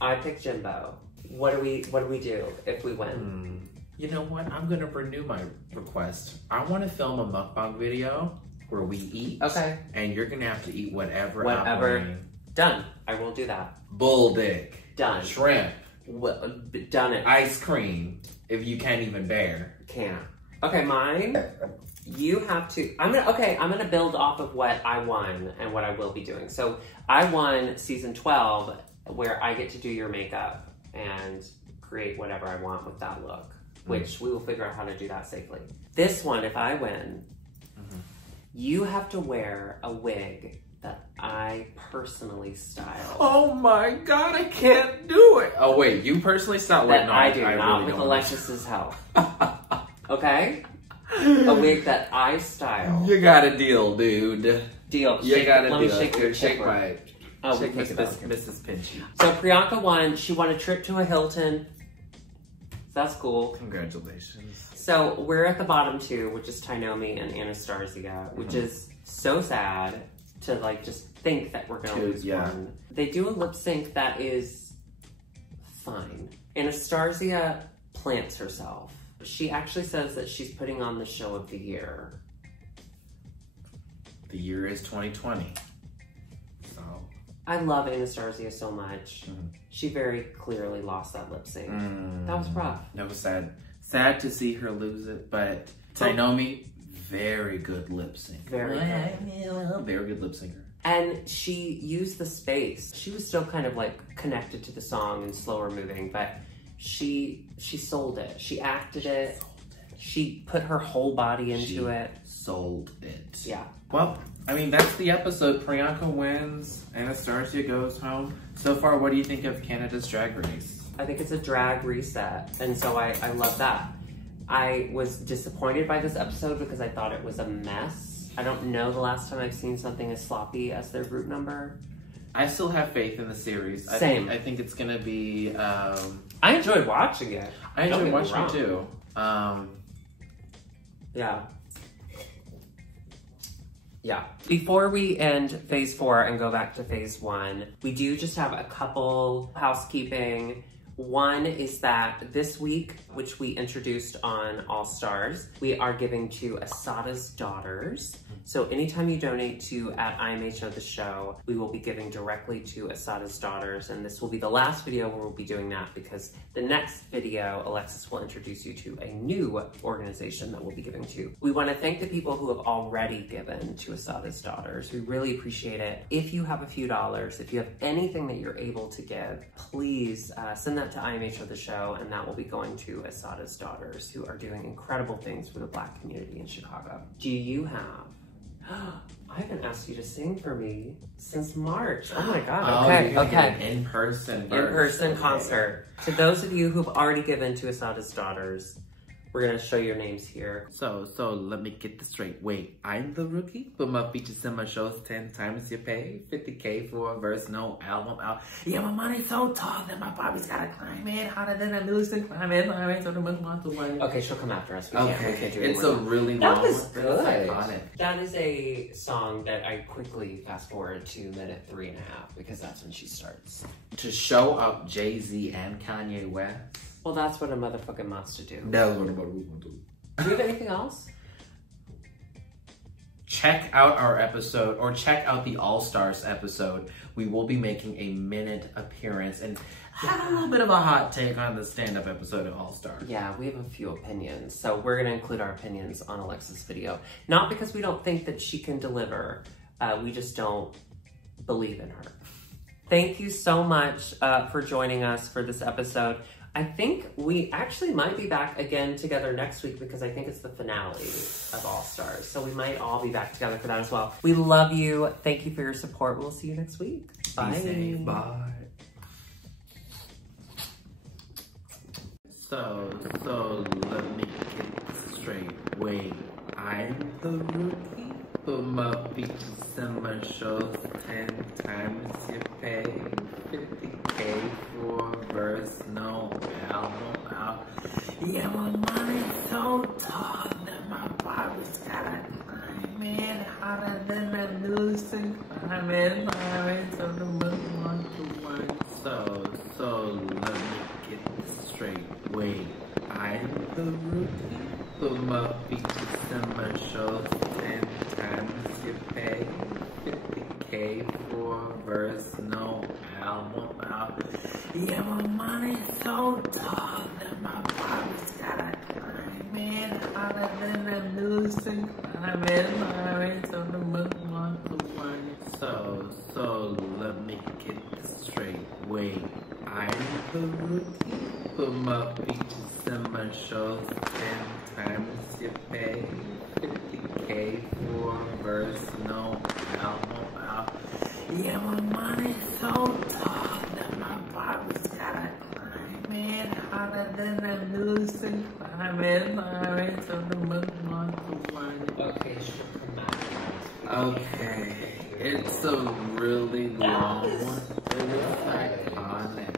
I picked Jimbo. What do we do if we win? You know what? I'm gonna renew my request. I wanna film a mukbang video where we eat. Okay. And you're gonna have to eat whatever I'm wearing. Done. I will do that. Bull dick. Done. Shrimp. Done it. Ice cream. If you can't even bear. Can't. Okay, mine. You have to. I'm gonna build off of what I won and what I will be doing. So I won season 12, where I get to do your makeup and create whatever I want with that look, which we will figure out how to do that safely. This one, if I win, you have to wear a wig that I personally style. Oh my god, I can't do it. Oh wait, you personally style it? No, I do, not with Alexis's help. Okay? A wig that I style. You got a deal, dude. Deal. You got a deal. Let me shake your shake my... Oh, shake Mrs. Pinchy. So Priyanka won. She won a trip to a Hilton. So that's cool. Congratulations. So we're at the bottom two, which is Tainomi and Anastasia, which is so sad to like just think that we're gonna lose one. They do a lip sync that is fine. Anastasia plants herself. She actually says that she's putting on the show of the year. The year is 2020. So I love Anastasia so much. She very clearly lost that lip sync. That was rough. That was sad. Sad to see her lose it, but Tainomi, very good lip sync. Very good. Very good lip syncer. And she used the space. She was still kind of like connected to the song and slower moving, but she sold it. She acted it. She put her whole body into it. Sold it. Yeah. Well, I mean, that's the episode. Priyanka wins. Anastasia goes home. So far, what do you think of Canada's Drag Race? I think it's a drag reset. And so I love that. I was disappointed by this episode because I thought it was a mess. I don't know the last time I've seen something as sloppy as their group number. I still have faith in the series. Same. I think it's going to be... I enjoyed watching it. I enjoyed watching it too. Yeah. Yeah. Before we end phase 4 and go back to phase 1, we do just have a couple housekeeping. One is that this week, which we introduced on All Stars, we are giving to Asada's Daughters. So anytime you donate to @IMHO the show, we will be giving directly to Asada's Daughters. And this will be the last video where we'll be doing that, because the next video, Alexis will introduce you to a new organization that we'll be giving to. We want to thank the people who have already given to Asada's Daughters. We really appreciate it. If you have a few dollars, if you have anything that you're able to give, please send that to IMHO the show, and that will be going to Asada's Daughters, who are doing incredible things for the Black community in Chicago. Do you have... I haven't asked you to sing for me since March. Oh my God. Okay, okay. In-person concert. To those of you who've already given to Asada's Daughters, we're gonna show your names here. So let me get this straight. Wait, I'm the rookie? Put my features in my shows 10 times your pay? 50K for a verse, no album out. Yeah, my money's so tall that my Bobby's gotta climb in harder than a Newton climb in. Okay, she'll come after us. We can't do it's a really long. That was good. That is a song that I quickly fast forward to minute 3.5, because that's when she starts. To show up Jay-Z and Kanye West. Well, that's what a motherfucking monster do. That's what a motherfucking do. Do you have anything else? Check out our episode, or check out the All Stars episode. We will be making a minute appearance and have a little bit of a hot take on the stand-up episode of All Stars. Yeah, we have a few opinions, so we're gonna include our opinions on Alexis' video. Not because we don't think that she can deliver, we just don't believe in her. Thank you so much for joining us for this episode. I think we actually might be back again together next week, because I think it's the finale of All Stars. So we might all be back together for that as well. We love you. Thank you for your support. We'll see you next week. Bye. Be safe. Bye. So let me get this straight. Wait, I'm the rookie? Put my features in my shows 10 times your pay. 50K for a verse, no album out. Yeah, my money's so tall that my Bobby's gotta climb in harder than a Newton climb in. So the moon wants to work. So let me get this straight. Wait, I'm the rookie? Put my features in my shows 10 times your pay. 50K for a verse, no album out. Yeah, my money's so tall that my Bobby's gotta climb in harder than a Newton climb in. So the moon wants to work. So let me get this straight. Wait, I'm the rookie? Put my features in my shows 10 times your pay. 50K for a verse, no album out. Yeah, my money's so tall that my Bobby's gotta climb in harder than a Newton climb in. So the moon wants to work. Okay, she'll come back. Okay, it's a really long one. It was iconic.